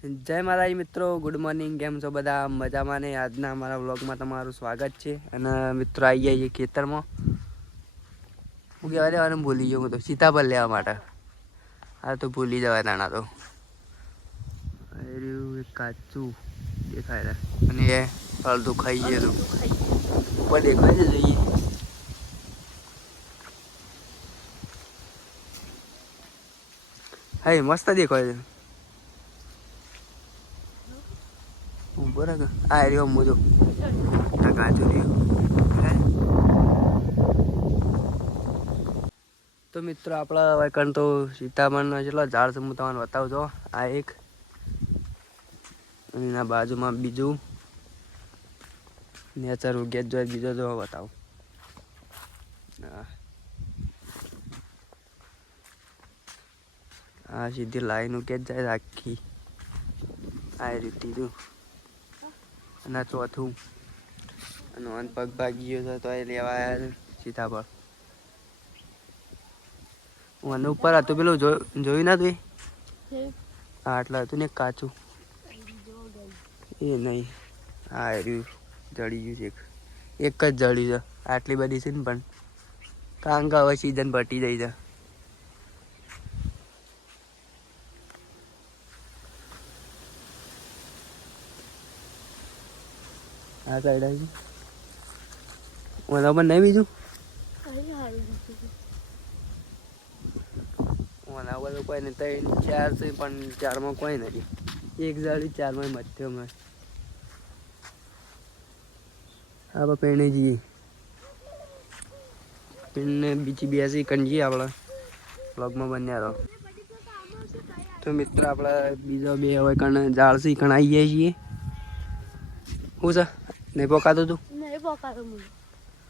જય માતાજી મિત્રો, ગુડ મોર્નિંગ. કેમ છો બધા? મજામાં ને? આજના અમારા વ્લોગમાં તમારું સ્વાગત છે. અને મિત્રો આવી ગયા છીએ ખેતરમાં. હું કહેવા દેવાનું ભૂલી ગયો, હું તો સીતાફળ લેવા માટે. હા તો ભૂલી જવાય તાણા તો. કાચું દેખાય રહ્યા અને એ અડધું ખાઈ ગયેલું ઉપર દેખાય છે. જોઈએ હા મસ્ત દેખાય છે. બરાબર આ રહ્યો મોજો કાચું રહ્યું. તો મિત્રો આપણા વાયકણ તો સીતાફળનો જેટલો ઝાડ છે હું તમને બતાવું છો. આ એક અને એના બાજુમાં બીજું નેચર ઉગેત જોઈએ બીજો જો બતાવું. આ સીધી લાઈન ઉગેત જાય આખી. આ રીતીનું અને ચોથું અને પગ ભાગી ગયો છે તો એ લેવા આવ્યા સીતાફળ. મને ઉપર હતું પેલું જોયું ના તું? હા આટલા હતું ને કાચું એ નહીં. હા રહ્યું જડી ગયું છે. એક જ જડી છે. આટલી બધી છે ને પણ કારણ કે હવે સીઝન પટી જાય છે. આ સાઈડ આવી મને પણ નહીં બીજું મને બધું કોઈ નહીં. 3 4 છે પણ 4માં કોઈ નથી. એક જાળી 4માં મધ્યમાં. આપણે પેણે જઈએ પેને બીજી બેસી કંજીએ આપણે બ્લોગમાં બન્યા રહો. તો મિત્ર આપણે બીજો બે હવે કણ જાળસી કણાઈ ગયા છીએ. શું છે નહીં પોકાતું તું?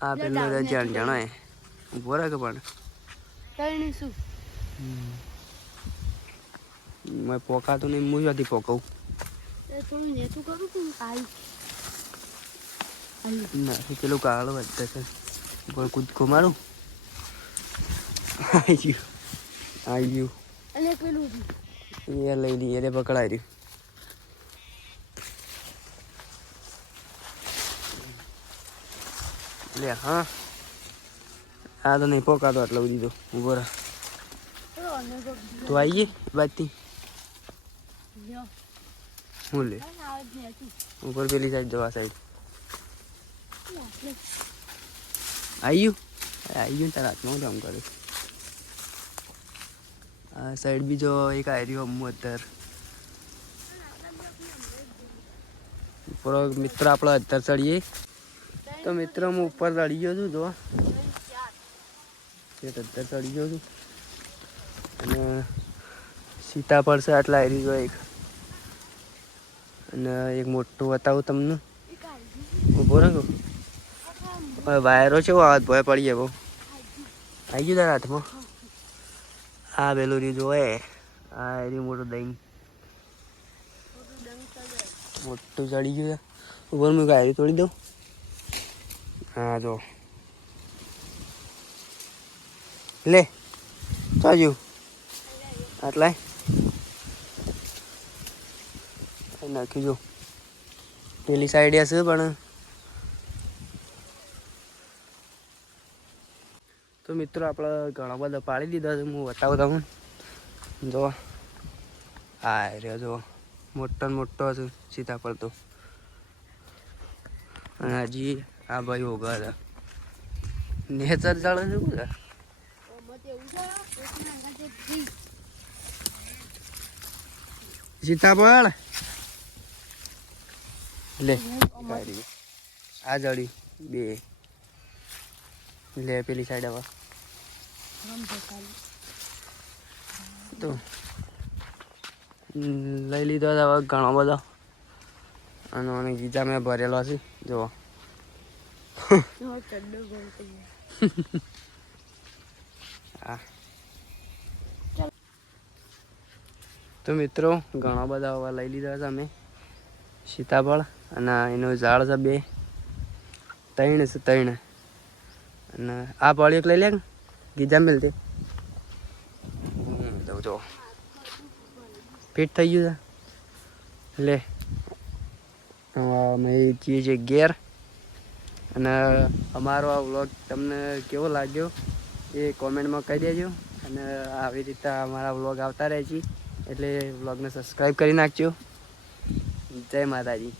હા પેલું જાણ જણાય ઉભો રાખે પણ મેં પોકાતું નહીં. હું નથી પોકાવું નથી. પેલું કાળું વધે છે ઉપર કૂદકો મારું. આવી ગયું એ લઈ લઈએ એને પકડાઈ રહ્યું. લે હા આ તો નહીં પોકાતો આટલો બધી તો ઉભો રહ. તો આવીએ બાજથી હું લે ઉપર પેલી સાઈડ જવા સાઈડ આવ્યું તારા હાથમાં કામ કરે. આ સાઈડ બીજો એક આર્યો અત્યારે ઉપર મિત્ર આપણે અત્યારે ચડીએ. તો મિત્ર હું ઉપર ચડી ગયો છું. જો અત્યારે ચડી ગયો છું અને સીતાફળ છે આટલા આરી જો એક અને એક મોટું બતાવું તમને. ઉભો રાખો વાયરો છે આવાજ ભય પડીએ બહુ. આવી ગયું તારા હાથમાં? આ પેલું રહ્યું જોવે. આ એરી મોટું દહીં મોટું ચડી ગયું છે. ઉપર હું ગાયરી તોડી દઉં. હા જો લે ચાજુ આટલાય નાખ્યું. જો પેલી સાઈડ હશે પણ તો મિત્રો આપણે ઘણા બધા પાડી દીધા છે. હું બતાવું તમને. જો આ રહ્યો જો મોટો મોટો છે સીતાફળ તો. અને હજી આ ભાઈ હોગા હતા નેચર ચાલે છે. શું સીતાફળ લે આ જડી બે લે પેલી સાઈડ હવે તો લઈ લીધો હવે ઘણો બધો. અને ગીજા મેં ભરેલો છે જો. તો મિત્રો ઘણા બધા હવે લઈ લીધા છે અમે સીતાફળ. અને એનું ઝાડ છે 2 3 છે 3 અને આ પાળી એક લઈ લે ગીજા મેલતે જો ફિટ થઈ ગયું છે. લે અમે જઈએ છીએ ઘેર. અને અમારો આ વ્લોગ તમને કેવો લાગ્યો એ કોમેન્ટમાં કહી દેજો. અને આવી રીતે અમારા વ્લોગ આવતા રહે છે એટલે વ્લોગને સબસ્ક્રાઈબ કરી નાખજો. જય માતાજી.